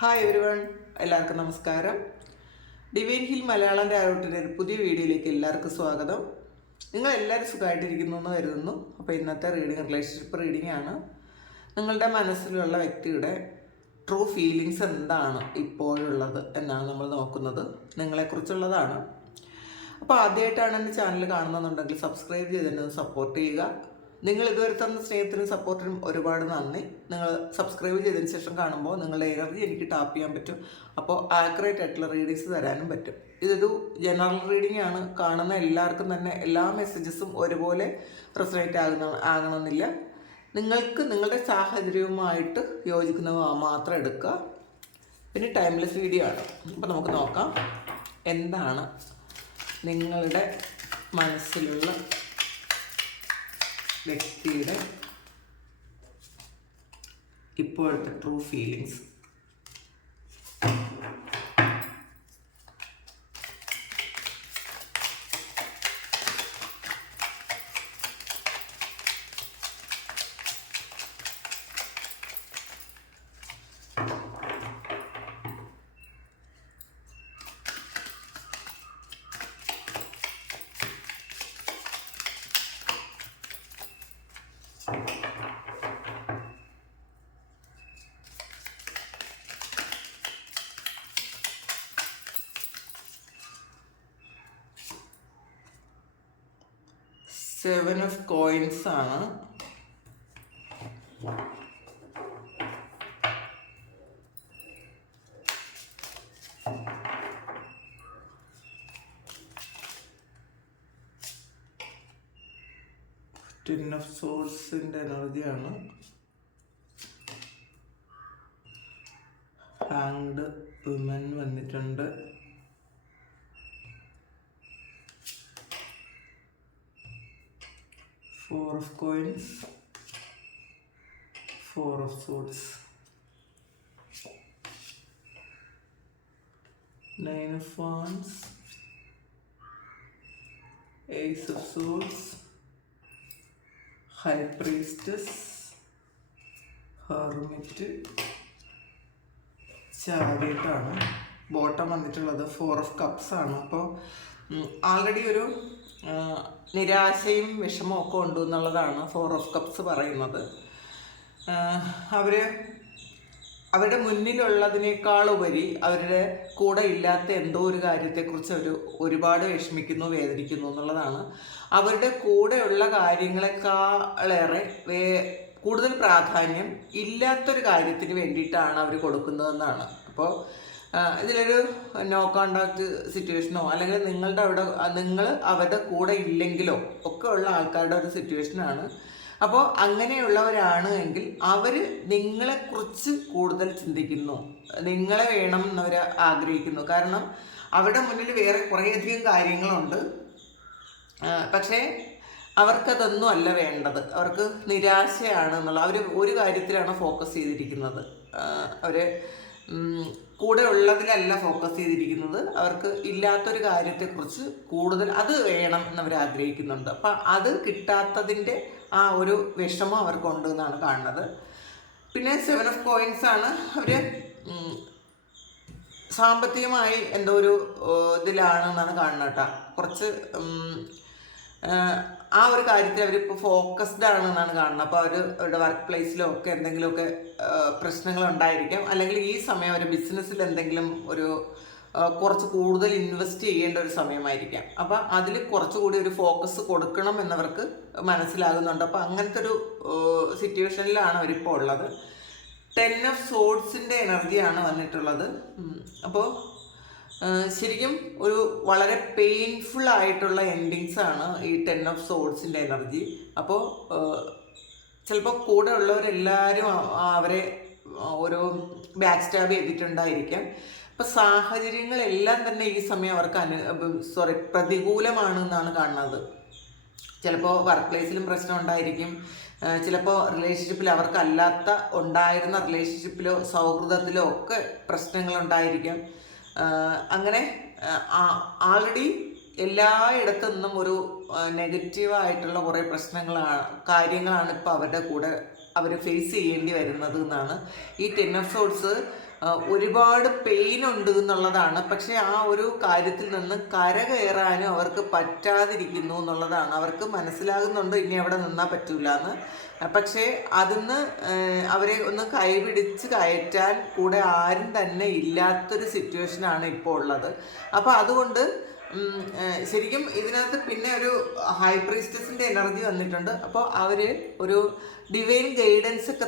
Hi everyone, എല്ലാവർക്കും നമസ്കാരം. Divine hill Malayalam ടാരോട്ടിൻ്റെ ഒരു പുതിയ വീഡിയോയിലേക്ക് എല്ലാവർക്കും സ്വാഗതം. നിങ്ങൾ എല്ലാവരും സുഖമായിട്ടിരിക്കുന്നു എന്ന് കരുതുന്നു. അപ്പോൾ ഇന്നത്തെ റീഡിങ് റിലേഷൻഷിപ്പ് റീഡിംഗ് ആണ്. നിങ്ങളുടെ മനസ്സിലുള്ള വ്യക്തിയുടെ ട്രൂ ഫീലിങ്സ് എന്താണ് ഇപ്പോഴുള്ളത് എന്നാണ് നമ്മൾ നോക്കുന്നത്. നിങ്ങളെക്കുറിച്ചുള്ളതാണ്. അപ്പോൾ ആദ്യമായിട്ടാണ് എൻ്റെ ചാനൽ കാണുന്നതെന്നുണ്ടെങ്കിൽ സബ്സ്ക്രൈബ് ചെയ്തതിന് സപ്പോർട്ട് ചെയ്യുക. നിങ്ങൾ ഇതുവരെ തന്ന സ്നേഹത്തിനും സപ്പോർട്ടിനും ഒരുപാട് നന്ദി. നിങ്ങൾ സബ്സ്ക്രൈബ് ചെയ്തതിന് ശേഷം കാണുമ്പോൾ നിങ്ങളുടെ എനർജി എനിക്ക് ടാപ്പ് ചെയ്യാൻ പറ്റും. അപ്പോൾ ആക്യുറേറ്റ് ആയിട്ടുള്ള റീഡിങ്സ് തരാനും പറ്റും. ഇതൊരു ജനറൽ റീഡിംഗ് ആണ്. കാണുന്ന എല്ലാവർക്കും തന്നെ എല്ലാ മെസ്സേജസും ഒരുപോലെ റെസൊണേറ്റ് ആകണമെന്നില്ല. നിങ്ങൾക്ക് നിങ്ങളുടെ സാഹചര്യവുമായിട്ട് യോജിക്കുന്നവ മാത്രം എടുക്കുക. പിന്നെ ടൈംലെസ് വീഡിയോ ആണ്. അപ്പോൾ നമുക്ക് നോക്കാം എന്താണ് നിങ്ങളുടെ മനസ്സിലുള്ള വ്യക്തിയുടെ ഇപ്പോഴത്തെ true feelings. Seven of coins ആണ്. ടെൻ ഓഫ് സോഴ്സിൻ്റെ എനർജിയാണ്. ഹാങ്ഡ് വുമൻ വന്നിട്ടുണ്ട്. Four of coins, Four of swords, Nine of wands, Ace of swords, High priestess, Hermit, Chariot ആണ്. ബോട്ടം വന്നിട്ടുള്ളത് ഫോർ ഓഫ് കപ്സ് ആണ്. അപ്പോൾ ആൾറെഡി ഒരു നിരാശയും വിഷമവും ഒക്കെ ഉണ്ട് എന്നുള്ളതാണ് ഫോർ ഓഫ് കപ്സ് പറയുന്നത്. അവരുടെ മുന്നിലുള്ളതിനേക്കാളുപരി അവരുടെ കൂടെ ഇല്ലാത്ത എന്തോ ഒരു കാര്യത്തെക്കുറിച്ച് അവർ ഒരുപാട് വിഷമിക്കുന്നു, വേദനിക്കുന്നു എന്നുള്ളതാണ്. അവരുടെ കൂടെയുള്ള കാര്യങ്ങളെക്കാളേറെ കൂടുതൽ പ്രാധാന്യം ഇല്ലാത്തൊരു കാര്യത്തിന് വേണ്ടിയിട്ടാണ് അവർ കൊടുക്കുന്നതെന്നാണ്. അപ്പോൾ ഇതിലൊരു നോ കോണ്ടാക്ട് സിറ്റുവേഷനോ അല്ലെങ്കിൽ നിങ്ങൾ അവരുടെ കൂടെ ഇല്ലെങ്കിലോ ഒക്കെ ഉള്ള ആൾക്കാരുടെ ഒരു സിറ്റുവേഷനാണ്. അപ്പോൾ അങ്ങനെയുള്ളവരാണ് എങ്കിൽ അവർ നിങ്ങളെക്കുറിച്ച് കൂടുതൽ ചിന്തിക്കുന്നു, നിങ്ങളെ വേണം എന്നവർ ആഗ്രഹിക്കുന്നു. കാരണം അവരുടെ മുന്നിൽ വേറെ കുറേയധികം കാര്യങ്ങളുണ്ട്. പക്ഷേ അവർക്കതൊന്നും അല്ല വേണ്ടത്. അവർക്ക് നിരാശയാണ് എന്നുള്ള അവർ ഒരു കാര്യത്തിലാണ് ഫോക്കസ് ചെയ്തിരിക്കുന്നത്. അവർ കൂടെ ഉള്ളതിലല്ല ഫോക്കസ് ചെയ്തിരിക്കുന്നത്. അവർക്ക് ഇല്ലാത്തൊരു കാര്യത്തെക്കുറിച്ച് കൂടുതൽ അത് വേണം എന്നവർ ആഗ്രഹിക്കുന്നുണ്ട്. അപ്പം അത് കിട്ടാത്തതിൻ്റെ ആ ഒരു വിഷമം അവർക്കുണ്ട് എന്നാണ് കാണുന്നത്. പിന്നെ സെവൻ ഓഫ് കോയിൻസ് ആണ്. അവർ സാമ്പത്തികമായി എന്തോ ഒരു ഇതിലാണെന്നാണ് കാണുന്നത് കേട്ടോ. കുറച്ച് ആ ഒരു കാര്യത്തിൽ അവരിപ്പോൾ ഫോക്കസ്ഡ് ആണെന്നാണ് കാണുന്നത്. അപ്പോൾ അവരുടെ വർക്ക് പ്ലേസിലോ ഒക്കെ എന്തെങ്കിലുമൊക്കെ പ്രശ്നങ്ങളുണ്ടായിരിക്കാം. അല്ലെങ്കിൽ ഈ സമയം ഒരു ബിസിനസ്സിൽ എന്തെങ്കിലും ഒരു കുറച്ച് കൂടുതൽ ഇൻവെസ്റ്റ് ചെയ്യേണ്ട ഒരു സമയമായിരിക്കാം. അപ്പോൾ അതിൽ കുറച്ചുകൂടി ഒരു ഫോക്കസ് കൊടുക്കണം എന്നവർക്ക് മനസ്സിലാകുന്നുണ്ട്. അപ്പോൾ അങ്ങനത്തെ ഒരു സിറ്റുവേഷനിലാണ് അവരിപ്പോൾ ഉള്ളത്. ടെൻ ഓഫ് സോഡ്സിൻ്റെ എനർജിയാണ് വന്നിട്ടുള്ളത്. അപ്പോൾ ശരിക്കും ഒരു വളരെ പെയിൻഫുൾ ആയിട്ടുള്ള എൻഡിങ്സ് ആണ് ഈ ടെൻ ഓഫ് സോഡ്സിൻ്റെ എനർജി. അപ്പോൾ ചിലപ്പോൾ കൂടെ ഉള്ളവരെല്ലാവരും അവരെ ഒരു ബാക്ക് സ്റ്റാബ് ചെയ്തിട്ടുണ്ടായിരിക്കാം. അപ്പോൾ സാഹചര്യങ്ങളെല്ലാം തന്നെ ഈ സമയം അവർക്ക് പ്രതികൂലമാണ് എന്നാണ് കാണുന്നത്. ചിലപ്പോൾ വർക്ക് പ്ലേസിലും പ്രശ്നം ഉണ്ടായിരിക്കും. ചിലപ്പോൾ റിലേഷൻഷിപ്പിൽ അവർക്കല്ലാത്ത ഉണ്ടായിരുന്ന റിലേഷൻഷിപ്പിലോ സൗഹൃദത്തിലോ ഒക്കെ പ്രശ്നങ്ങളുണ്ടായിരിക്കാം. അങ്ങനെ ആൾറെഡി എല്ലായിടത്തു നിന്നും ഒരു നെഗറ്റീവായിട്ടുള്ള കുറേ കാര്യങ്ങളാണ് ഇപ്പോൾ അവരുടെ കൂടെ അവർ ഫേസ് ചെയ്യേണ്ടി വരുന്നത് എന്നാണ്. ഈ ടെൻ ഓഫ് സോഡ്സ് ഒരുപാട് പെയിൻ ഉണ്ട് എന്നുള്ളതാണ്. പക്ഷെ ആ ഒരു കാര്യത്തിൽ നിന്ന് കരകയറാനും അവർക്ക് പറ്റാതിരിക്കുന്നു എന്നുള്ളതാണ്. അവർക്ക് മനസ്സിലാകുന്നുണ്ട് ഇനി അവിടെ നിന്നാൽ പറ്റൂല എന്ന്. പക്ഷേ അതിന്ന് അവരെ ഒന്ന് കൈപിടിച്ച് കയറ്റാൻ കൂടെ ആരും തന്നെ ഇല്ലാത്തൊരു സിറ്റുവേഷനാണ് ഇപ്പോൾ ഉള്ളത്. അപ്പോൾ അതുകൊണ്ട് ശരിക്കും ഇതിനകത്ത് പിന്നെ ഒരു ഹൈ പ്രീസ്റ്റസിൻ്റെ എനർജി വന്നിട്ടുണ്ട്. അപ്പോൾ അവർ ഒരു ഡിവൈൻ ഗൈഡൻസ് ഒക്കെ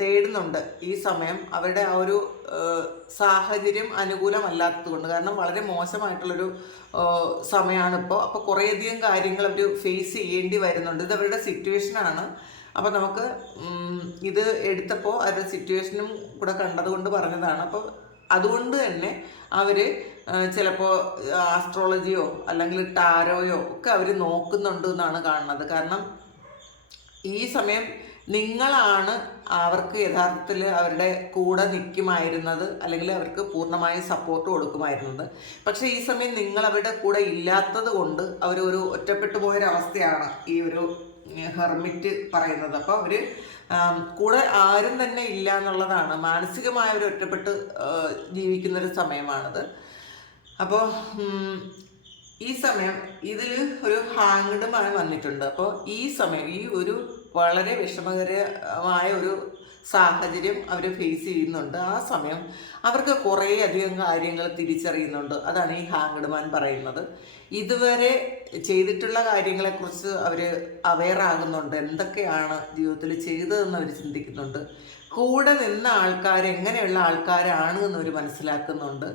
തേടുന്നുണ്ട് ഈ സമയം. അവരുടെ ആ ഒരു സാഹചര്യം അനുകൂലമല്ലാത്തത് കൊണ്ട്, കാരണം വളരെ മോശമായിട്ടുള്ളൊരു സമയമാണ് ഇപ്പോൾ. അപ്പോൾ കുറേയധികം കാര്യങ്ങൾ അവർ ഫേസ് ചെയ്യേണ്ടി വരുന്നുണ്ട്. ഇത് അവരുടെ സിറ്റുവേഷനാണ്. അപ്പോൾ നമുക്ക് ഇത് എടുത്തപ്പോൾ അവരുടെ സിറ്റുവേഷനും കൂടെ കണ്ടതുകൊണ്ട് പറഞ്ഞതാണ്. അപ്പോൾ അതുകൊണ്ട് തന്നെ അവർ ചിലപ്പോൾ ആസ്ട്രോളജിയോ അല്ലെങ്കിൽ ടാരോയോ ഒക്കെ അവർ നോക്കുന്നുണ്ട് എന്നാണ് കാണുന്നത്. കാരണം ഈ സമയം നിങ്ങളാണ് അവർക്ക് യഥാർത്ഥത്തിൽ അവരുടെ കൂടെ നിൽക്കുമായിരുന്നത്, അല്ലെങ്കിൽ അവർക്ക് പൂർണ്ണമായും സപ്പോർട്ട് കൊടുക്കുമായിരുന്നത്. പക്ഷേ ഈ സമയം നിങ്ങൾ അവരുടെ കൂടെ ഇല്ലാത്തത് കൊണ്ട് അവരൊരു ഒറ്റപ്പെട്ടു പോയൊരവസ്ഥയാണ് ഈ ഒരു ഹെർമിറ്റ് പറയുന്നത്. അപ്പോൾ അവർ കൂടെ ആരും തന്നെ ഇല്ല എന്നുള്ളതാണ്. മാനസികമായ ഒരു ഒറ്റപ്പെട്ട് ജീവിക്കുന്നൊരു സമയമാണിത്. അപ്പോൾ ഈ സമയം ഇതിൽ ഒരു ഹാങ്ഡ് മാൻ വന്നിട്ടുണ്ട്. അപ്പോൾ ഈ സമയം ഈ ഒരു വളരെ വിഷമകരമായ ഒരു സാഹചര്യം അവർ ഫേസ് ചെയ്യുന്നുണ്ട്. ആ സമയം അവർക്ക് കുറേ അധികം കാര്യങ്ങൾ തിരിച്ചറിയുന്നുണ്ട്. അതാണ് ഈ ഹാങ്ഡ് മാൻ പറയുന്നത്. ഇതുവരെ ചെയ്തിട്ടുള്ള കാര്യങ്ങളെക്കുറിച്ച് അവർ അവെയർ ആകുന്നുണ്ട്. എന്തൊക്കെയാണ് ജീവിതത്തിൽ ചെയ്തതെന്ന് അവർ ചിന്തിക്കുന്നുണ്ട്. കൂടെ നിന്ന ആൾക്കാർ എങ്ങനെയുള്ള ആൾക്കാരാണ് എന്നവർ മനസ്സിലാക്കുന്നുണ്ട്.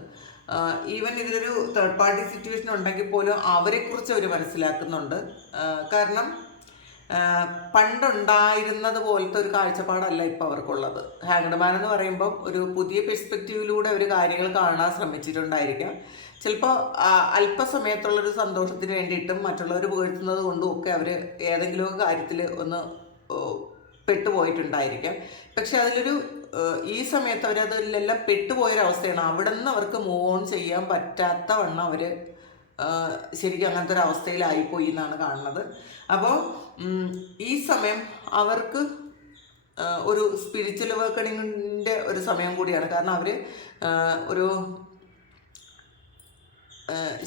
ഈവൻ ഇതിലൊരു തേർഡ് പാർട്ടി സിറ്റുവേഷൻ ഉണ്ടെങ്കിൽ പോലും അവരെക്കുറിച്ച് അവർ മനസ്സിലാക്കുന്നുണ്ട്. കാരണം പണ്ടുണ്ടായിരുന്നത് പോലത്തെ ഒരു കാഴ്ചപ്പാടല്ല ഇപ്പോൾ അവർക്കുള്ളത്. ഹാങ്ഡ് മാൻ എന്ന് പറയുമ്പം ഒരു പുതിയ പെർസ്പെക്റ്റീവിലൂടെ അവർ കാര്യങ്ങൾ കാണാൻ ശ്രമിച്ചിട്ടുണ്ടായിരിക്കാം. ചിലപ്പോൾ അല്പസമയത്തുള്ളൊരു സന്തോഷത്തിന് വേണ്ടിയിട്ടും മറ്റുള്ളവർ പുകഴ്ത്തുന്നത് കൊണ്ടും ഒക്കെ അവർ ഏതെങ്കിലുമൊക്കെ കാര്യത്തിൽ ഒന്ന് പെട്ടുപോയിട്ടുണ്ടായിരിക്കാം. പക്ഷെ അതിലൊരു ഈ സമയത്ത് അവരതിലെല്ലാം പെട്ടുപോയൊരവസ്ഥയാണ്. അവിടെ നിന്ന് അവർക്ക് മൂവ് ഓൺ ചെയ്യാൻ പറ്റാത്ത വണ്ണം അവർ ശരിക്കും അങ്ങനത്തെ ഒരു അവസ്ഥയിലായിപ്പോയി എന്നാണ് കാണുന്നത്. അപ്പോൾ ഈ സമയം അവർക്ക് ഒരു സ്പിരിച്വൽ അവേക്കണിങ്ങിൻ്റെ ഒരു സമയം കൂടിയാണ്. കാരണം അവർ ഒരു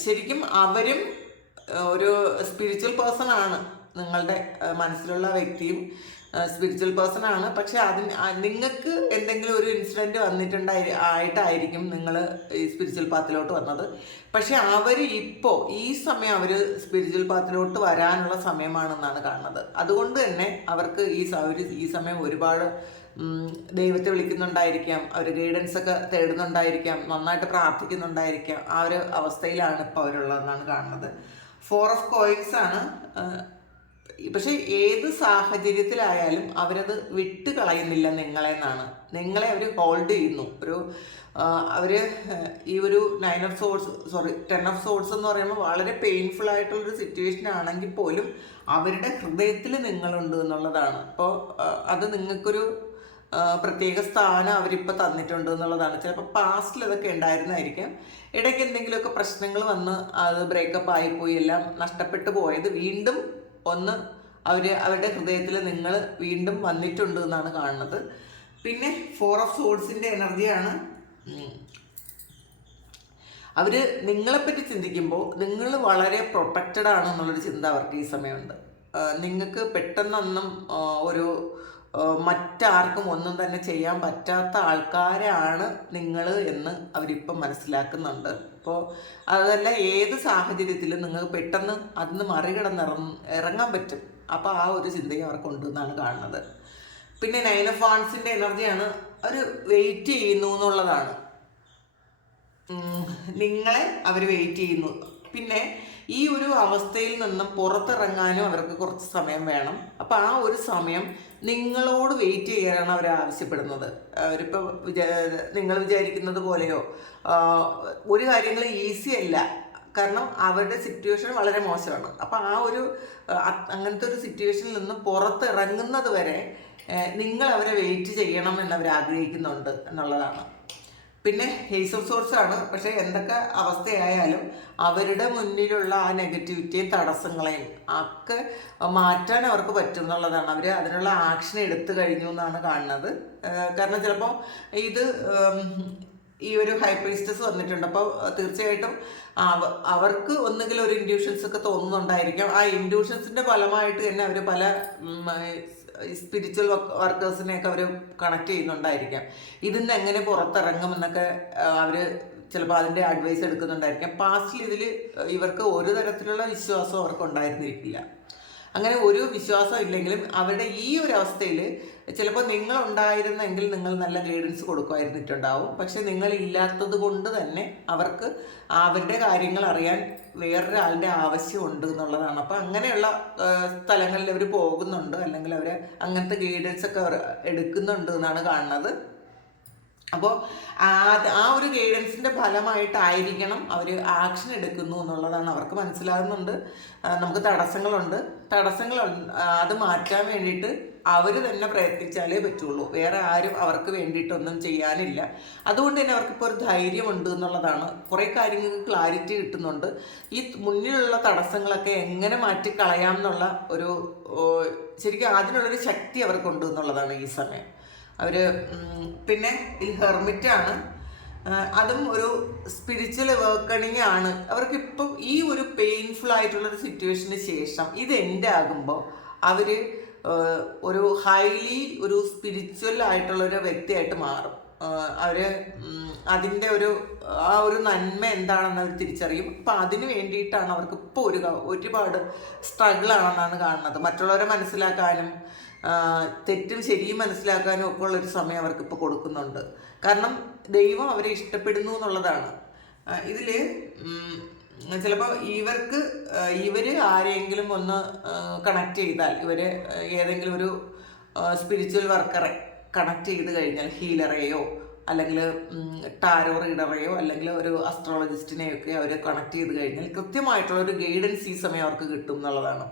ശരിക്കും അവരും ഒരു സ്പിരിച്വൽ പേഴ്സൺ ആണ്. നിങ്ങളുടെ മനസ്സിലുള്ള വ്യക്തിയും സ്പിരിച്വൽ പേഴ്സൺ ആണ്. പക്ഷെ നിങ്ങൾക്ക് എന്തെങ്കിലും ഒരു ഇൻസിഡൻറ്റ് ആയിട്ടായിരിക്കും നിങ്ങൾ ഈ സ്പിരിച്വൽ പാത്തിലോട്ട് വന്നത്. പക്ഷെ അവർ ഇപ്പോൾ ഈ സമയം അവർ സ്പിരിച്വൽ പാത്തിലോട്ട് വരാനുള്ള സമയമാണെന്നാണ് കാണുന്നത്. അതുകൊണ്ട് തന്നെ അവർക്ക് ഈ സമയം ഒരുപാട് ദൈവത്തെ വിളിക്കുന്നുണ്ടായിരിക്കാം, അവർ ഗൈഡൻസ് ഒക്കെ തേടുന്നുണ്ടായിരിക്കാം, നന്നായിട്ട് പ്രാർത്ഥിക്കുന്നുണ്ടായിരിക്കാം. ആ ഒരു അവസ്ഥയിലാണ് ഇപ്പോൾ അവരുള്ളതെന്നാണ് കാണുന്നത്. 4 ഓഫ് കോയിൻസ് ആണ്. പക്ഷെ ഏത് സാഹചര്യത്തിലായാലും അവരത് വിട്ട് കളയുന്നില്ല നിങ്ങളെന്നാണ്. നിങ്ങളെ അവർ ഹോൾഡ് ചെയ്യുന്നു. അവർ ഈ ഒരു 10 ഓഫ് സോഡ്സ് എന്ന് പറയുമ്പോൾ വളരെ പെയിൻഫുൾ ആയിട്ടുള്ളൊരു സിറ്റുവേഷൻ ആണെങ്കിൽ പോലും അവരുടെ ഹൃദയത്തിൽ നിങ്ങളുണ്ട് എന്നുള്ളതാണ്. അപ്പോൾ അത് നിങ്ങൾക്കൊരു പ്രത്യേക സ്ഥാനം അവരിപ്പോൾ തന്നിട്ടുണ്ട് എന്നുള്ളതാണ്. ചിലപ്പോൾ പാസ്റ്റിൽ ഇതൊക്കെ ഉണ്ടായിരുന്നായിരിക്കാം. ഇടയ്ക്ക് എന്തെങ്കിലുമൊക്കെ പ്രശ്നങ്ങൾ വന്ന് അത് ബ്രേക്കപ്പ് ആയിപ്പോയി, എല്ലാം നഷ്ടപ്പെട്ടു പോയത് വീണ്ടും ഒന്ന് അവരുടെ ഹൃദയത്തിൽ നിങ്ങൾ വീണ്ടും വന്നിട്ടുണ്ട് എന്നാണ് കാണുന്നത്. പിന്നെ 4 ഓഫ് സോഡ്സിൻ്റെ എനർജിയാണ്. അവർ നിങ്ങളെപ്പറ്റി ചിന്തിക്കുമ്പോൾ നിങ്ങൾ വളരെ പ്രൊട്ടക്റ്റഡ് ആണെന്നുള്ളൊരു ചിന്ത അവർക്ക് ഈ സമയമുണ്ട്. നിങ്ങൾക്ക് പെട്ടെന്നൊന്നും ഒരു മറ്റാർക്കും ഒന്നും തന്നെ ചെയ്യാൻ പറ്റാത്ത ആൾക്കാരാണ് നിങ്ങൾ എന്ന് അവരിപ്പം മനസ്സിലാക്കുന്നുണ്ട്. അപ്പോൾ അതല്ല, ഏത് സാഹചര്യത്തിലും നിങ്ങൾക്ക് പെട്ടെന്ന് അതിന് മറികടന്ന് ഇറങ്ങാൻ പറ്റും. അപ്പോൾ ആ ഒരു ചിന്തയും അവർക്കുണ്ട് എന്നാണ് കാണുന്നത്. പിന്നെ 9 ഓഫ് വാൻസിൻ്റെ എനർജിയാണ്. അവർ വെയിറ്റ് ചെയ്യുന്നു എന്നുള്ളതാണ്. നിങ്ങളെ അവർ വെയിറ്റ് ചെയ്യുന്നു. പിന്നെ ഈ ഒരു അവസ്ഥയിൽ നിന്നും പുറത്തിറങ്ങാനും അവർക്ക് കുറച്ച് സമയം വേണം. അപ്പോൾ ആ ഒരു സമയം നിങ്ങളോട് വെയിറ്റ് ചെയ്യാനാണ് അവർ ആവശ്യപ്പെടുന്നത്. അവരിപ്പോൾ നിങ്ങൾ വിചാരിക്കുന്നത് പോലെയോ ഒരു കാര്യങ്ങൾ ഈസി അല്ല. കാരണം അവരുടെ സിറ്റുവേഷൻ വളരെ മോശമാണ്. അപ്പോൾ ആ ഒരു അങ്ങനത്തെ ഒരു സിറ്റുവേഷനിൽ നിന്ന് പുറത്തിറങ്ങുന്നത് വരെ നിങ്ങൾ അവരെ വെയിറ്റ് ചെയ്യണം എന്നവർ ആഗ്രഹിക്കുന്നുണ്ട് എന്നുള്ളതാണ്. പിന്നെ ഏസ് ഓഫ് സോഴ്സ് ആണ്. പക്ഷെ എന്തൊക്കെ അവസ്ഥയായാലും അവരുടെ മുന്നിലുള്ള ആ നെഗറ്റിവിറ്റിയും തടസ്സങ്ങളെയും ഒക്കെ മാറ്റാൻ അവർക്ക് പറ്റും എന്നുള്ളതാണ്. അവർ അതിനുള്ള ആക്ഷൻ എടുത്തു കഴിഞ്ഞു എന്നാണ് കാണുന്നത്. കാരണം ചിലപ്പോൾ ഇത് ഈ ഒരു ഹൈപ്രീസ്റ്റസ് വന്നിട്ടുണ്ട്. അപ്പോൾ തീർച്ചയായിട്ടും അവർക്ക് ഒന്നുകിൽ ഒരു ഇൻഡ്യൂഷൻസ് ഒക്കെ തോന്നുന്നുണ്ടായിരിക്കാം. ആ ഇൻഡ്യൂഷൻസിന്റെ ഫലമായിട്ട് തന്നെ അവർ പല സ്പിരിച്വൽ വർക്കേഴ്സിനെയൊക്കെ അവർ കണക്ട് ചെയ്യുന്നുണ്ടായിരിക്കാം. ഇതിന്ന് എങ്ങനെ പുറത്തിറങ്ങുമെന്നൊക്കെ അവർ ചിലപ്പോൾ അതിൻ്റെ അഡ്വൈസ് എടുക്കുന്നുണ്ടായിരിക്കാം. പാസ്റ്റിൽ ഇതിൽ ഇവർക്ക് ഒരു തരത്തിലുള്ള വിശ്വാസം അവർക്ക് ഉണ്ടായിരുന്നിരിക്കില്ല. അങ്ങനെ ഒരു വിശ്വാസം ഇല്ലെങ്കിലും അവരുടെ ഈ ഒരു അവസ്ഥയിൽ ചിലപ്പോൾ നിങ്ങൾ ഉണ്ടായിരുന്നെങ്കിൽ നിങ്ങൾ നല്ല ഗൈഡൻസ് കൊടുക്കുമായിരുന്നിട്ടുണ്ടാവും. പക്ഷെ നിങ്ങളില്ലാത്തത് കൊണ്ട് തന്നെ അവർക്ക് അവരുടെ കാര്യങ്ങൾ അറിയാൻ വേറൊരാളുടെ ആവശ്യമുണ്ട് എന്നുള്ളതാണ്. അപ്പം അങ്ങനെയുള്ള സ്ഥലങ്ങളിൽ അവർ പോകുന്നുണ്ട്, അല്ലെങ്കിൽ അവർ അങ്ങനത്തെ ഗൈഡൻസ് ഒക്കെ അവർ എടുക്കുന്നുണ്ട് എന്നാണ് കാണുന്നത്. അപ്പോൾ ആ ഒരു ഗൈഡൻസിൻ്റെ ഫലമായിട്ടായിരിക്കണം അവർ ആക്ഷൻ എടുക്കുന്നു എന്നുള്ളതാണ് അവർക്ക് മനസ്സിലാകുന്നുണ്ട്. നമുക്ക് തടസ്സങ്ങൾ അത് മാറ്റാൻ വേണ്ടിയിട്ട് അവർ തന്നെ പ്രയത്നിച്ചാലേ പറ്റുള്ളൂ. വേറെ ആരും അവർക്ക് വേണ്ടിയിട്ടൊന്നും ചെയ്യാനില്ല. അതുകൊണ്ട് തന്നെ അവർക്കിപ്പോൾ ഒരു ധൈര്യമുണ്ട് എന്നുള്ളതാണ്. കുറേ കാര്യങ്ങൾക്ക് ക്ലാരിറ്റി കിട്ടുന്നുണ്ട്. ഈ മുന്നിലുള്ള തടസ്സങ്ങളൊക്കെ എങ്ങനെ മാറ്റിക്കളയാം എന്നുള്ള ഒരു ശരിക്കും അതിനുള്ളൊരു ശക്തി അവർക്കുണ്ട് എന്നുള്ളതാണ് ഈ സമയം. അവർ പിന്നെ ഈ ഹെർമിറ്റാണ്. അതും ഒരു സ്പിരിച്വൽ അവേക്കണിങ് ആണ്. അവർക്കിപ്പം ഈ ഒരു പെയിൻഫുൾ ആയിട്ടുള്ളൊരു സിറ്റുവേഷന് ശേഷം ഇത് എൻഡ് ആകുമ്പോൾ അവർ ഒരു ഹൈലി ഒരു സ്പിരിച്വൽ ആയിട്ടുള്ളൊരു വ്യക്തിയായിട്ട് മാറും. അവർ അതിൻ്റെ ആ ഒരു നന്മ എന്താണെന്ന് അവർ തിരിച്ചറിയും. അപ്പം അതിന് വേണ്ടിയിട്ടാണ് അവർക്ക് ഇപ്പോൾ ഒരുപാട് സ്ട്രഗിളാണെന്നാണ് കാണുന്നത്. മറ്റുള്ളവരെ മനസ്സിലാക്കാനും തെറ്റും ശരിയും മനസ്സിലാക്കാനും ഒക്കെ ഉള്ളൊരു സമയം അവർക്കിപ്പോൾ കൊടുക്കുന്നുണ്ട്. കാരണം ദൈവം അവരെ ഇഷ്ടപ്പെടുന്നു എന്നുള്ളതാണ്. ഇതിൽ ചിലപ്പോൾ ഇവർ ആരെങ്കിലും ഒന്ന് കണക്ട് ചെയ്താൽ, ഏതെങ്കിലും ഒരു സ്പിരിച്വൽ വർക്കറെ കണക്ട് ചെയ്ത് കഴിഞ്ഞാൽ, ഹീലറെയോ അല്ലെങ്കിൽ ടാരോ റീഡറെയോ അല്ലെങ്കിൽ ഒരു അസ്ട്രോളജിസ്റ്റിനെയൊക്കെ അവർ കണക്ട് ചെയ്ത് കഴിഞ്ഞാൽ കൃത്യമായിട്ടുള്ള ഒരു ഗൈഡൻസ് ഈ സമയം അവർക്ക് കിട്ടും എന്നുള്ളതാണ്.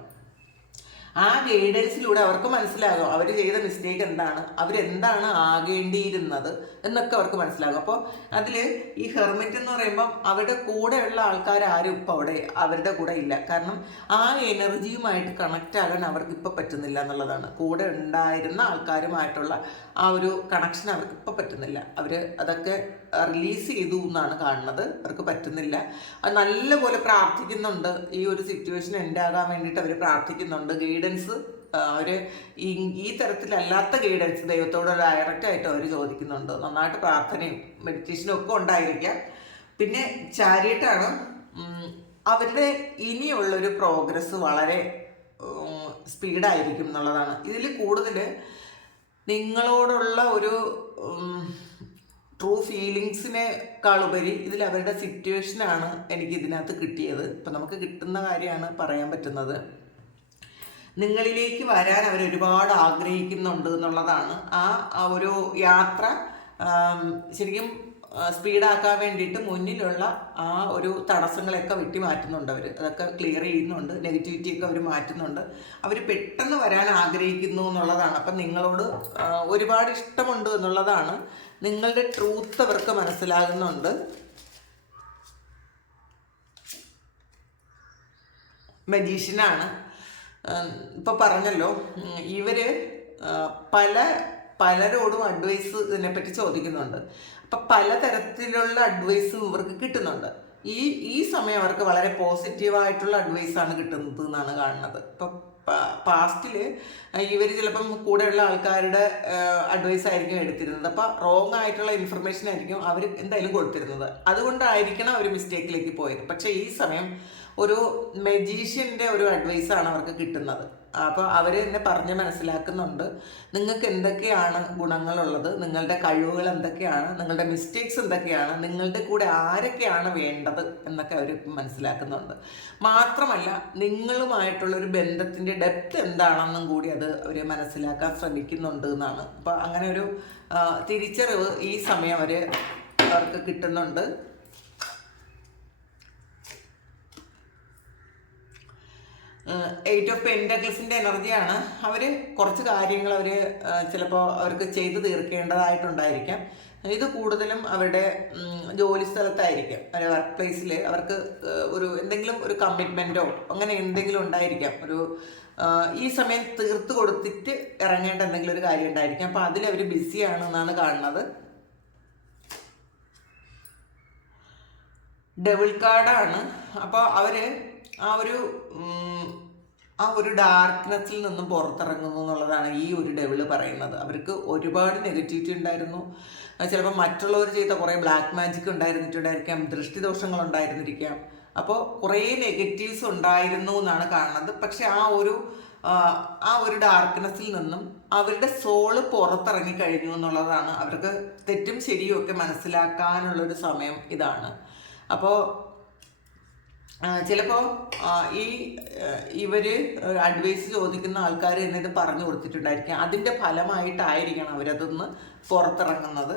ആ ഗൈഡൻസിലൂടെ അവർക്ക് മനസ്സിലാകും അവർ ചെയ്ത മിസ്റ്റേക്ക് എന്താണ്, അവരെന്താണ് ആകേണ്ടിയിരുന്നത് എന്നൊക്കെ അവർക്ക് മനസ്സിലാകും. അപ്പോൾ അതിൽ ഈ ഹെർമിറ്റ് എന്ന് പറയുമ്പം അവരുടെ കൂടെയുള്ള ആൾക്കാരും ഇപ്പോൾ അവരുടെ കൂടെ ഇല്ല. കാരണം ആ എനർജിയുമായിട്ട് കണക്റ്റ് ആകാൻ അവർക്കിപ്പോൾ പറ്റുന്നില്ല എന്നുള്ളതാണ്. കൂടെ ഉണ്ടായിരുന്ന ആൾക്കാരുമായിട്ടുള്ള ആ ഒരു കണക്ഷൻ അവർക്കിപ്പോൾ പറ്റുന്നില്ല. അവർ അതൊക്കെ റിലീസ് ചെയ്തു എന്നാണ് കാണുന്നത്. അവർക്ക് പറ്റുന്നില്ല. അത് നല്ലപോലെ പ്രാർത്ഥിക്കുന്നുണ്ട്. ഈ ഒരു സിറ്റുവേഷൻ എൻഡാകാൻ വേണ്ടിയിട്ട് അവർ പ്രാർത്ഥിക്കുന്നുണ്ട്. ഗൈഡൻസ് അവർ ഈ തരത്തിലല്ലാത്ത ഗൈഡൻസ് ദൈവത്തോട് ഡയറക്റ്റായിട്ട് അവർ ചോദിക്കുന്നുണ്ട്. നന്നായിട്ട് പ്രാർത്ഥനയും മെഡിറ്റേഷനും ഒക്കെ ഉണ്ടായിരിക്കാം. പിന്നെ ചാരിയറ്റാണ്. അവരുടെ ഇനിയുള്ളൊരു പ്രോഗ്രസ് വളരെ സ്പീഡായിരിക്കും എന്നുള്ളതാണ്. ഇതിൽ കൂടുതൽ നിങ്ങളോടുള്ള ഒരു ട്രൂ ഫീലിങ്സിനേക്കാളുപരി ഇതിൽ അവരുടെ സിറ്റുവേഷനാണ് എനിക്ക് ഇതിനകത്ത് കിട്ടിയത്. ഇപ്പം നമുക്ക് കിട്ടുന്ന കാര്യമാണ് പറയാൻ പറ്റുന്നത്. നിങ്ങളിലേക്ക് വരാൻ അവർ ഒരുപാട് ആഗ്രഹിക്കുന്നുണ്ട് എന്നുള്ളതാണ്. ആ ഒരു യാത്ര ശരിക്കും സ്പീഡാക്കാൻ വേണ്ടിയിട്ട് മുന്നിലുള്ള ആ ഒരു തടസ്സങ്ങളെയൊക്കെ വെട്ടി മാറ്റുന്നുണ്ട് അവർ. അതൊക്കെ ക്ലിയർ ചെയ്യുന്നുണ്ട്. നെഗറ്റിവിറ്റിയൊക്കെ അവർ മാറ്റുന്നുണ്ട്. അവർ പെട്ടെന്ന് വരാൻ ആഗ്രഹിക്കുന്നു എന്നുള്ളതാണ്. അപ്പം നിങ്ങളോട് ഒരുപാട് ഇഷ്ടമുണ്ട് എന്നുള്ളതാണ്. നിങ്ങളുടെ ട്രൂത്ത് അവർക്ക് മനസ്സിലാകുന്നുണ്ട്. മജീഷ്യനാണ്. ഇപ്പോൾ പറഞ്ഞല്ലോ, ഇവർ പലരോടും അഡ്വൈസ് ഇതിനെപ്പറ്റി ചോദിക്കുന്നുണ്ട്. അപ്പം പലതരത്തിലുള്ള അഡ്വൈസും ഇവർക്ക് കിട്ടുന്നുണ്ട്. ഈ സമയം അവർക്ക് വളരെ പോസിറ്റീവായിട്ടുള്ള അഡ്വൈസാണ് കിട്ടുന്നത് എന്നാണ് കാണുന്നത്. ഇപ്പം പാസ്റ്റിൽ ഇവർ ചിലപ്പം കൂടെയുള്ള ആൾക്കാരുടെ അഡ്വൈസ് ആയിരിക്കും എടുത്തിരുന്നത്. അപ്പം റോങ് ആയിട്ടുള്ള ഇൻഫർമേഷൻ ആയിരിക്കും അവർ എന്തായാലും കൊടുത്തിരുന്നത്. അതുകൊണ്ടായിരിക്കണം അവർ മിസ്റ്റേക്കിലേക്ക് പോയത്. പക്ഷേ ഈ സമയം ഒരു മജീഷ്യൻ്റെ ഒരു അഡ്വൈസാണ് അവർക്ക് കിട്ടുന്നത്. അപ്പോൾ അവർ എന്നെ പറഞ്ഞ് മനസ്സിലാക്കുന്നുണ്ട് നിങ്ങൾക്ക് എന്തൊക്കെയാണ് ഗുണങ്ങളുള്ളത്, നിങ്ങളുടെ കഴിവുകൾ എന്തൊക്കെയാണ്, നിങ്ങളുടെ മിസ്റ്റേക്സ് എന്തൊക്കെയാണ്, നിങ്ങളുടെ കൂടെ ആരൊക്കെയാണ് വേണ്ടത് എന്നൊക്കെ അവർ മനസ്സിലാക്കുന്നുണ്ട്. മാത്രമല്ല നിങ്ങളുമായിട്ടുള്ളൊരു ബന്ധത്തിൻ്റെ ഡെപ്ത് എന്താണെന്നും കൂടി അത് അവർ മനസ്സിലാക്കാൻ ശ്രമിക്കുന്നുണ്ട് എന്നാണ്. അപ്പോൾ അങ്ങനെ ഒരു തിരിച്ചറിവ് ഈ സമയം അവർക്ക് കിട്ടുന്നുണ്ട്. എയ്റ്റ് ഓഫ് പെന്റക്കിൾസിൻ്റെ എനർജിയാണ്. അവർ കുറച്ച് കാര്യങ്ങൾ ചിലപ്പോൾ അവർക്ക് ചെയ്തു തീർക്കേണ്ടതായിട്ടുണ്ടായിരിക്കാം. ഇത് കൂടുതലും അവരുടെ ജോലി സ്ഥലത്തായിരിക്കാം, അവരുടെ വർക്ക് പ്ലേസിൽ അവർക്ക് ഒരു എന്തെങ്കിലും ഒരു കമ്മിറ്റ്മെൻറ്റോ അങ്ങനെ എന്തെങ്കിലും ഉണ്ടായിരിക്കാം. ഒരു ഈ സമയം തീർത്ത് കൊടുത്തിട്ട് ഇറങ്ങേണ്ട എന്തെങ്കിലും ഒരു കാര്യം ഉണ്ടായിരിക്കാം. അപ്പോൾ അതിലവർ ബിസിയാണെന്നാണ് കാണുന്നത്. ഡെവിൾ കാർഡാണ്. അപ്പോൾ അവർ ആ ഒരു ഡാർക്ക്നെസ്സിൽ നിന്നും പുറത്തിറങ്ങുന്നു എന്നുള്ളതാണ് ഈ ഒരു ഡെവിള് പറയുന്നത്. അവർക്ക് ഒരുപാട് നെഗറ്റിവിറ്റി ഉണ്ടായിരുന്നു. ചിലപ്പോൾ മറ്റുള്ളവർ ചെയ്ത കുറേ ബ്ലാക്ക് മാജിക് ഉണ്ടായിരുന്നിട്ടുണ്ടായിരിക്കാം, ദൃഷ്ടിദോഷങ്ങൾ ഉണ്ടായിരുന്നിരിക്കാം. അപ്പോൾ കുറേ നെഗറ്റീവ്സ് ഉണ്ടായിരുന്നു എന്നാണ് കാണുന്നത്. പക്ഷെ ആ ഒരു ഡാർക്ക്നെസ്സിൽ നിന്നും അവരുടെ സോള് പുറത്തിറങ്ങി കഴിഞ്ഞു എന്നുള്ളതാണ്. അവർക്ക് തെറ്റും ശരിയും ഒക്കെ മനസ്സിലാക്കാനുള്ളൊരു സമയം ഇതാണ്. അപ്പോൾ ചിലപ്പോൾ ഇവർ അഡ്വൈസ് ചോദിക്കുന്ന ആൾക്കാർ എന്നത് പറഞ്ഞു കൊടുത്തിട്ടുണ്ടായിരിക്കാം. അതിൻ്റെ ഫലമായിട്ടായിരിക്കണം അവരതൊന്ന് പുറത്തിറങ്ങുന്നത്.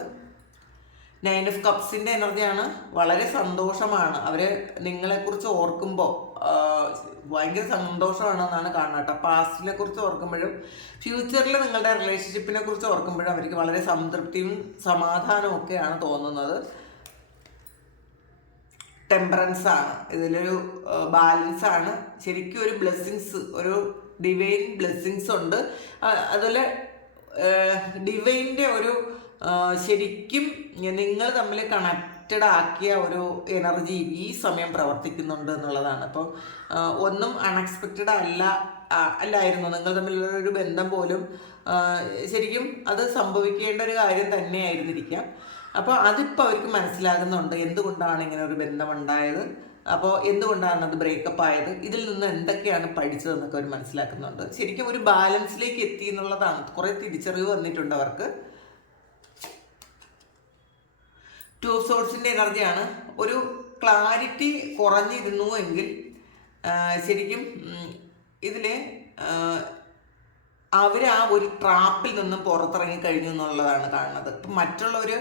9 ഓഫ് കപ്സിൻ്റെ എനർജിയാണ്. വളരെ സന്തോഷമാണ്. അവർ നിങ്ങളെക്കുറിച്ച് ഓർക്കുമ്പോൾ ഭയങ്കര സന്തോഷമാണെന്നാണ് കാണുന്നത് കേട്ടോ. പാസ്റ്റിനെ കുറിച്ച് ഓർക്കുമ്പോഴും ഫ്യൂച്ചറിൽ നിങ്ങളുടെ റിലേഷൻഷിപ്പിനെ കുറിച്ച് ഓർക്കുമ്പോഴും അവർക്ക് വളരെ സംതൃപ്തിയും സമാധാനവും ഒക്കെയാണ് തോന്നുന്നത്. ടെമ്പറൻസ് ആണ് ഇതിലൊരു ബാലൻസ് ആണ്. ശരിക്കും ഒരു ബ്ലെസ്സിങ്സ്, ഒരു ഡിവൈൻ ബ്ലെസ്സിങ്സ് ഉണ്ട്. അതുപോലെ ഡിവൈൻ്റെ ഒരു ശരിക്കും നിങ്ങൾ തമ്മിൽ കണക്റ്റഡ് ആക്കിയ ഒരു എനർജി ഈ സമയം പ്രവർത്തിക്കുന്നുണ്ട് എന്നുള്ളതാണ്. അപ്പോൾ ഒന്നും അൺഎക്സ്പെക്റ്റഡ് അല്ലായിരുന്നു. നിങ്ങൾ തമ്മിലുള്ള ഒരു ബന്ധം പോലും ശരിക്കും അത് സംഭവിക്കേണ്ട ഒരു കാര്യം തന്നെയായിരുന്നിരിക്കാം. അപ്പോൾ അതിപ്പോൾ അവർക്ക് മനസ്സിലാകുന്നുണ്ട് എന്തുകൊണ്ടാണ് ഇങ്ങനെ ഒരു ബന്ധമുണ്ടായത്, അപ്പോൾ എന്തുകൊണ്ടാണ് അത് ബ്രേക്കപ്പ് ആയത്, ഇതിൽ നിന്ന് എന്തൊക്കെയാണ് പഠിച്ചതെന്നൊക്കെ അവർ മനസ്സിലാക്കുന്നുണ്ട്. ശരിക്കും ഒരു ബാലൻസിലേക്ക് എത്തി എന്നുള്ളതാണ്. കുറേ തിരിച്ചറിവ് വന്നിട്ടുണ്ട് അവർക്ക്. 2 ഓഫ് സോർഡ്സിൻ്റെ എനർജിയാണ്. ഒരു ക്ലാരിറ്റി കുറഞ്ഞിരുന്നു എങ്കിൽ ശരിക്കും ഇതിൽ അവർ ആ ഒരു ട്രാപ്പിൽ നിന്നും പുറത്തിറങ്ങി കഴിഞ്ഞു എന്നുള്ളതാണ് കാണുന്നത്. ഇപ്പം മറ്റുള്ളവർ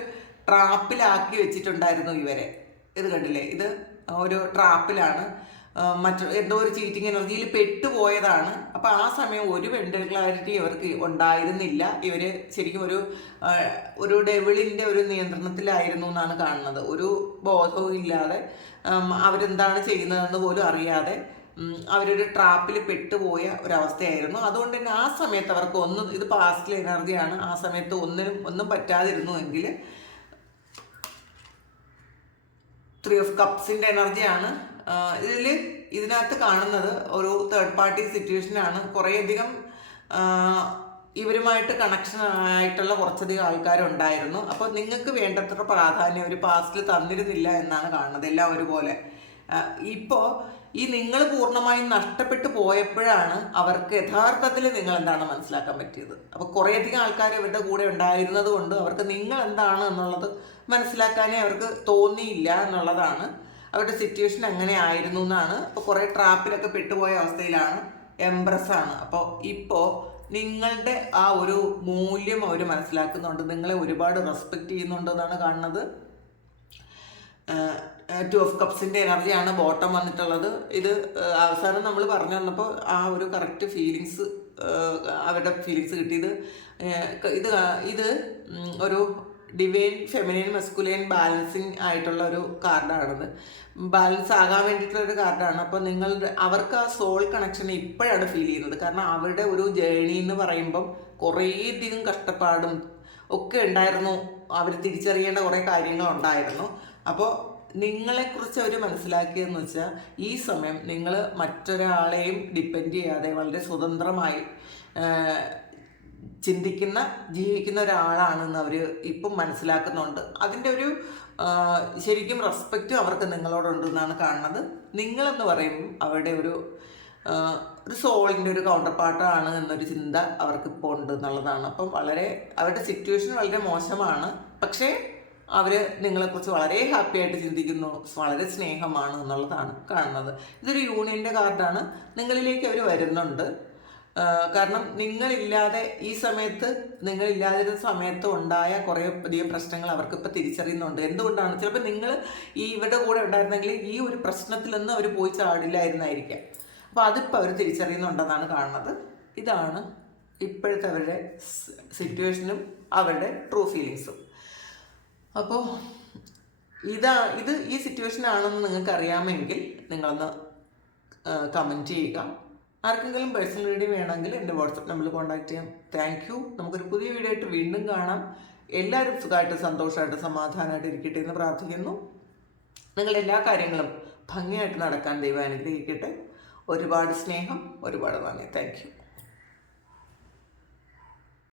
ട്രാപ്പിലാക്കി വെച്ചിട്ടുണ്ടായിരുന്നു ഇവരെ. ഇത് കണ്ടില്ലേ, ഇത് ഒരു ട്രാപ്പിലാണ്. എന്തോ ഒരു ചീറ്റിംഗ് എനർജിയിൽ പെട്ടുപോയതാണ്. അപ്പോൾ ആ സമയം ഒരു മെൻ്റൽ ക്ലാരിറ്റി അവർക്ക് ഉണ്ടായിരുന്നില്ല. ഇവർ ശരിക്കും ഒരു ഡെവിളിൻ്റെ ഒരു നിയന്ത്രണത്തിലായിരുന്നു എന്നാണ് കാണുന്നത്. ഒരു ബോധവും ഇല്ലാതെ അവരെന്താണ് ചെയ്യുന്നതെന്ന് പോലും അറിയാതെ അവരൊരു ട്രാപ്പിൽ പെട്ടുപോയ ഒരവസ്ഥയായിരുന്നു. അതുകൊണ്ട് തന്നെ ആ സമയത്ത് അവർക്ക് ഇത് പാസ്റ്റിലെ എനർജിയാണ്. ആ സമയത്ത് ഒന്നും പറ്റാതിരുന്നുവെങ്കിൽ 3 ഓഫ് കപ്സിൻ്റെ എനർജിയാണ്. ഇതിനകത്ത് കാണുന്നത് ഒരു തേർഡ് പാർട്ടി സിറ്റുവേഷനാണ്. കുറേയധികം ഇവരുമായിട്ട് കണക്ഷൻ ആയിട്ടുള്ള കുറച്ചധികം ആൾക്കാരുണ്ടായിരുന്നു. അപ്പോൾ നിങ്ങൾക്ക് വേണ്ടത്ര പ്രാധാന്യം ഒരു പാസ്റ്റിൽ തന്നിരുന്നില്ല എന്നാണ് കാണുന്നത്. എല്ലാം ഒരുപോലെ. ഇപ്പോൾ നിങ്ങൾ പൂർണ്ണമായും നഷ്ടപ്പെട്ടു പോയപ്പോഴാണ് അവർക്ക് യഥാർത്ഥത്തിൽ നിങ്ങൾ എന്താണ് മനസ്സിലാക്കാൻ പറ്റിയത്. അപ്പോൾ കുറേയധികം ആൾക്കാർ ഇവരുടെ കൂടെ ഉണ്ടായിരുന്നത് കൊണ്ട് അവർക്ക് നിങ്ങൾ എന്താണ് എന്നുള്ളത് മനസ്സിലാക്കാനേ അവർക്ക് തോന്നിയില്ല എന്നുള്ളതാണ്. അവരുടെ സിറ്റുവേഷൻ എങ്ങനെ ആയിരുന്നു എന്നാണ്. അപ്പോൾ കുറേ ട്രാപ്പിലൊക്കെ പെട്ടുപോയ അവസ്ഥയിലാണ്. എംപ്രസ് ആണ്. അപ്പോൾ ഇപ്പോൾ നിങ്ങളുടെ ആ ഒരു മൂല്യം അവർ മനസ്സിലാക്കുന്നുണ്ട്. നിങ്ങളെ ഒരുപാട് റെസ്പെക്റ്റ് ചെയ്യുന്നുണ്ടെന്നാണ് കാണുന്നത്. 2 ഓഫ് കപ്സിൻ്റെ എനർജിയാണ് ബോട്ടം വന്നിട്ടുള്ളത്. ഇത് അവസാനം നമ്മൾ പറഞ്ഞു വന്നപ്പോൾ ആ ഒരു കറക്റ്റ് ഫീലിങ്സ്, അവരുടെ ഫീലിങ്സ് കിട്ടിയത് ഇത് ഒരു ഡിവൈൻ ഫെമിനിൻ മസ്കുലൈൻ ബാലൻസിങ് ആയിട്ടുള്ള ഒരു കാർഡാണിത്. ബാലൻസ് ആകാൻ വേണ്ടിയിട്ടുള്ളൊരു കാർഡാണ്. അപ്പോൾ അവർക്ക് ആ സോൾ കണക്ഷൻ ഇപ്പോഴാണ് ഫീൽ ചെയ്യുന്നത്. കാരണം അവരുടെ ഒരു ജേണി എന്ന് പറയുമ്പം കുറേയധികം കഷ്ടപ്പാടും ഒക്കെ ഉണ്ടായിരുന്നു. അവർ തിരിച്ചറിയേണ്ട കുറേ കാര്യങ്ങളുണ്ടായിരുന്നു. അപ്പോൾ നിങ്ങളെക്കുറിച്ച് അവർ മനസ്സിലാക്കിയതെന്ന് വെച്ചാൽ ഈ സമയം നിങ്ങൾ മറ്റൊരാളെയും ഡിപ്പെൻഡ് ചെയ്യാതെ വളരെ സ്വതന്ത്രമായി ജീവിക്കുന്ന ഒരാളാണെന്ന് അവർ ഇപ്പം മനസ്സിലാക്കുന്നുണ്ട്. അതിൻ്റെ ഒരു ശരിക്കും റെസ്പെക്റ്റും അവർക്ക് നിങ്ങളോടുണ്ടെന്നാണ് കാണുന്നത്. നിങ്ങളെന്ന് പറയുമ്പം അവരുടെ ഒരു സോളിൻ്റെ ഒരു കൗണ്ടർ പാർട്ടാണ് എന്നൊരു ചിന്ത അവർക്കിപ്പോൾ ഉണ്ട് എന്നുള്ളതാണ്. അപ്പം അവരുടെ സിറ്റുവേഷൻ വളരെ മോശമാണ്. പക്ഷേ അവർ നിങ്ങളെക്കുറിച്ച് വളരെ ഹാപ്പി ആയിട്ട് ചിന്തിക്കുന്നു, വളരെ സ്നേഹമാണ് എന്നുള്ളതാണ് കാണുന്നത്. ഇതൊരു യൂണിയൻ്റെ കാർഡാണ്. നിങ്ങളിലേക്ക് അവർ വരുന്നുണ്ട്. കാരണം നിങ്ങളില്ലാതെ നിങ്ങളില്ലാതിരുന്ന സമയത്ത് ഉണ്ടായ കുറേ അധികം പ്രശ്നങ്ങൾ അവർക്കിപ്പോൾ തിരിച്ചറിയുന്നുണ്ട്. എന്തുകൊണ്ടാണ്? ചിലപ്പോൾ നിങ്ങൾ ഇവരുടെ കൂടെ ഉണ്ടായിരുന്നെങ്കിൽ ഈ ഒരു പ്രശ്നത്തിലൊന്നും അവർ പോയി ചാടില്ലായിരുന്നായിരിക്കാം. അപ്പോൾ അതിപ്പോൾ അവർ തിരിച്ചറിയുന്നുണ്ടെന്നാണ് കാണുന്നത്. ഇതാണ് ഇപ്പോഴത്തെ അവരുടെ സിറ്റുവേഷനും അവരുടെ ട്രൂ ഫീലിങ്സും. അപ്പോൾ ഇത് ഈ സിറ്റുവേഷൻ ആണെന്ന് നിങ്ങൾക്ക് അറിയാമെങ്കിൽ നിങ്ങളൊന്ന് കമൻറ്റ് ചെയ്യുക. ആർക്കെങ്കിലും പേഴ്സണൽ റീഡിങ് വേണമെങ്കിൽ എൻ്റെ വാട്സപ്പ് നമ്പറിൽ കോൺടാക്ട് ചെയ്യാം. Thank you. നമുക്കൊരു പുതിയ വീഡിയോ ആയിട്ട് വീണ്ടും കാണാം. എല്ലാവരും സുഖമായിട്ട് സന്തോഷമായിട്ട് സമാധാനമായിട്ട് ഇരിക്കട്ടെ എന്ന് പ്രാർത്ഥിക്കുന്നു. നിങ്ങളുടെ എല്ലാ കാര്യങ്ങളും ഭംഗിയായിട്ട് നടക്കാൻ ദൈവം അനുഗ്രഹിക്കട്ടെ. ഒരുപാട് സ്നേഹം, ഒരുപാട് നന്ദി. Thank you.